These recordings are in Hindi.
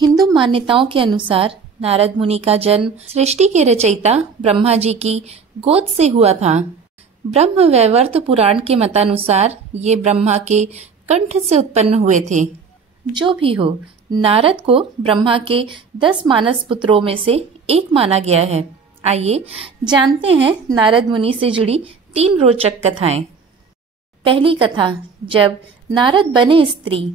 हिंदू मान्यताओं के अनुसार नारद मुनि का जन्म सृष्टि के रचयिता ब्रह्मा जी की गोद से हुआ था। ब्रह्म वैवर्त पुराण के मतानुसार ये ब्रह्मा के कंठ से उत्पन्न हुए थे। जो भी हो, नारद को ब्रह्मा के 10 मानस पुत्रों में से एक माना गया है। आइए जानते हैं नारद मुनि से जुड़ी 3 रोचक कथाएं। पहली कथा, जब नारद बने स्त्री।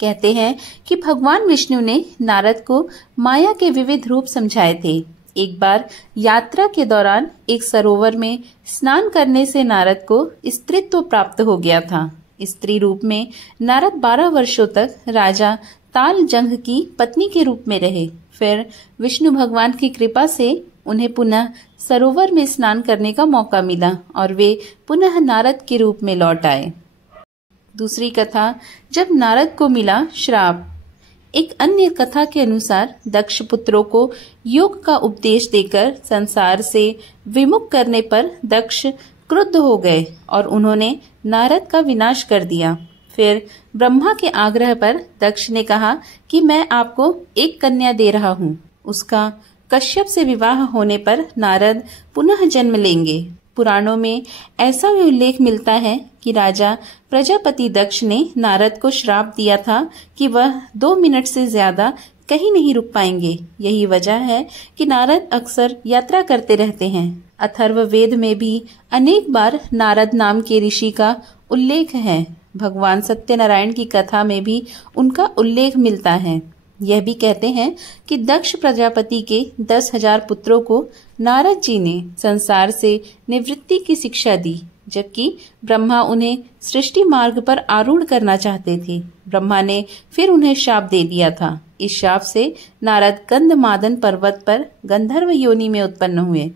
कहते हैं कि भगवान विष्णु ने नारद को माया के विविध रूप समझाए थे। एक बार यात्रा के दौरान एक सरोवर में स्नान करने से नारद को स्त्रीत्व प्राप्त हो गया था। स्त्री रूप में नारद 12 वर्षों तक राजा ताल जंग की पत्नी के रूप में रहे। फिर विष्णु भगवान की कृपा से उन्हें पुनः सरोवर में स्नान करने का मौका मिला और वे पुनः नारद के रूप में लौट आए। दूसरी कथा, जब नारद को मिला श्राप। एक अन्य कथा के अनुसार दक्ष पुत्रों को योग का उपदेश देकर संसार से विमुख करने पर दक्ष क्रुद्ध हो गए और उन्होंने नारद का विनाश कर दिया। फिर ब्रह्मा के आग्रह पर दक्ष ने कहा कि मैं आपको एक कन्या दे रहा हूँ। उसका कश्यप से विवाह होने पर नारद पुनः जन्म लेंगे। पुराणों में ऐसा भी उल्लेख मिलता है कि राजा प्रजापति दक्ष ने नारद को श्राप दिया था कि वह 2 मिनट से ज्यादा कहीं नहीं रुक पाएंगे। यही वजह है कि नारद अक्सर यात्रा करते रहते हैं। अथर्ववेद में भी अनेक बार नारद नाम के ऋषि का उल्लेख है। भगवान सत्यनारायण की कथा में भी उनका उल्लेख मिलता है। यह भी कहते हैं कि दक्ष प्रजापति के 10,000 पुत्रों को नारद जी ने संसार से निवृत्ति की शिक्षा दी, जबकि ब्रह्मा उन्हें सृष्टि मार्ग पर आरूढ़ करना चाहते थे। ब्रह्मा ने फिर उन्हें शाप दे दिया था। इस शाप से नारद गंधमादन पर्वत पर गंधर्व योनि में उत्पन्न हुए।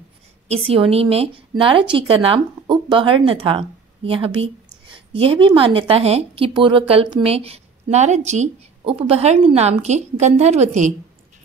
इस योनि में नारद जी का नाम उपबहर्ण था। यह भी मान्यता है कि पूर्व कल्प में नारद जी उपबहर्ण नाम के गंधर्व थे।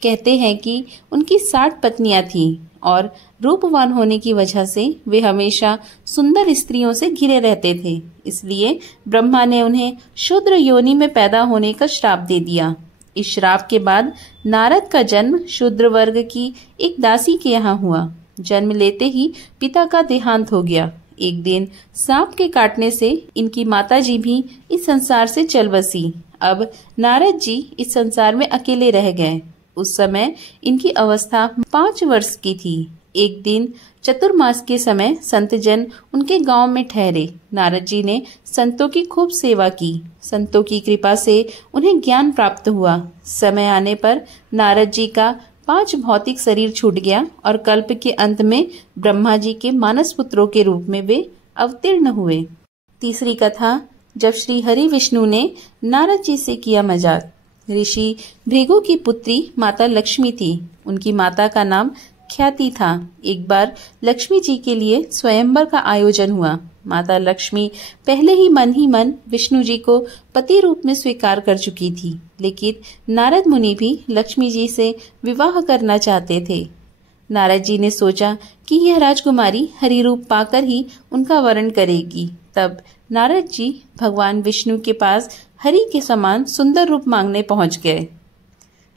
कहते हैं कि उनकी 60 पत्नियां थीं और रूपवान होने की वजह से वे हमेशा सुंदर स्त्रियों से घिरे रहते थे। इसलिए ब्रह्मा ने उन्हें शूद्र योनि में पैदा होने का श्राप दे दिया। इस श्राप के बाद नारद का जन्म शूद्र वर्ग की एक दासी के यहाँ हुआ। जन्म लेते ही पिता का देहांत हो गया। एक दिन सांप के काटने से इनकी माताजी भी इस संसार से चल बसी। अब नारद जी इस संसार में अकेले रह गए। उस समय इनकी अवस्था 5 वर्ष की थी। एक दिन चतुर्मास के समय संत जन उनके गांव में ठहरे। नारद जी ने संतों की खूब सेवा की। संतों की कृपा से उन्हें ज्ञान प्राप्त हुआ। समय आने पर नारद जी का 5 भौतिक शरीर छूट गया और कल्प के अंत में ब्रह्मा जी के मानस पुत्रों के रूप में वे अवतीर्ण हुए। तीसरी कथा, जब श्री हरि विष्णु ने नारद जी से किया मजाक। ऋषि भृगु की पुत्री माता लक्ष्मी थी। उनकी माता का नाम ख्याति था। एक बार लक्ष्मी जी के लिए स्वयंवर का आयोजन हुआ। माता लक्ष्मी पहले ही मन विष्णु जी को पति रूप में स्वीकार कर चुकी थी, लेकिन नारद मुनि भी लक्ष्मी जी से विवाह करना चाहते थे। नारद जी ने सोचा कि यह राजकुमारी हरि रूप पाकर ही उनका वरण करेगी। तब नारद जी भगवान विष्णु के पास हरि के समान सुंदर रूप मांगने पहुंच गए।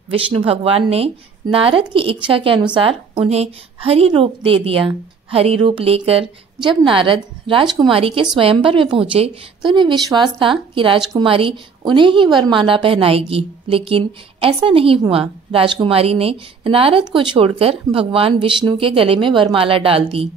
विष्णु भगवान ने नारद की इच्छा के अनुसार उन्हें हरि रूप दे दिया। हरि रूप लेकर जब नारद राजकुमारी के स्वयंवर में पहुंचे तो उन्हें विश्वास था कि राजकुमारी उन्हें ही वरमाला पहनाएगी, लेकिन ऐसा नहीं हुआ। राजकुमारी ने नारद को छोड़कर भगवान विष्णु के गले में वरमाला डाल दी।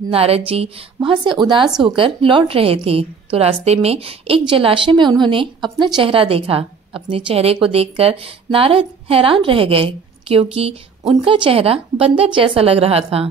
नारद जी वहां से उदास होकर लौट रहे थे तो रास्ते में एक जलाशय में उन्होंने अपना चेहरा देखा। अपने चेहरे को देखकर नारद हैरान रह गए, क्योंकि उनका चेहरा बंदर जैसा लग रहा था।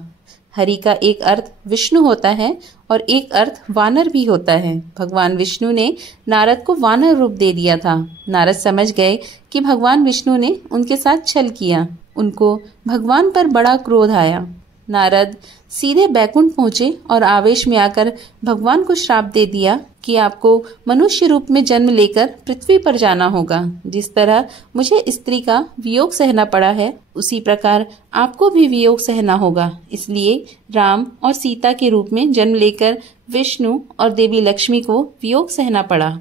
हरि का एक अर्थ विष्णु होता है और एक अर्थ वानर भी होता है। भगवान विष्णु ने नारद को वानर रूप दे दिया था। नारद समझ गए कि भगवान विष्णु ने उनके साथ छल किया। उनको भगवान पर बड़ा क्रोध आया। नारद सीधे बैकुंठ पहुंचे और आवेश में आकर भगवान को श्राप दे दिया कि आपको मनुष्य रूप में जन्म लेकर पृथ्वी पर जाना होगा। जिस तरह मुझे स्त्री का वियोग सहना पड़ा है, उसी प्रकार आपको भी वियोग सहना होगा। इसलिए राम और सीता के रूप में जन्म लेकर विष्णु और देवी लक्ष्मी को वियोग सहना पड़ा।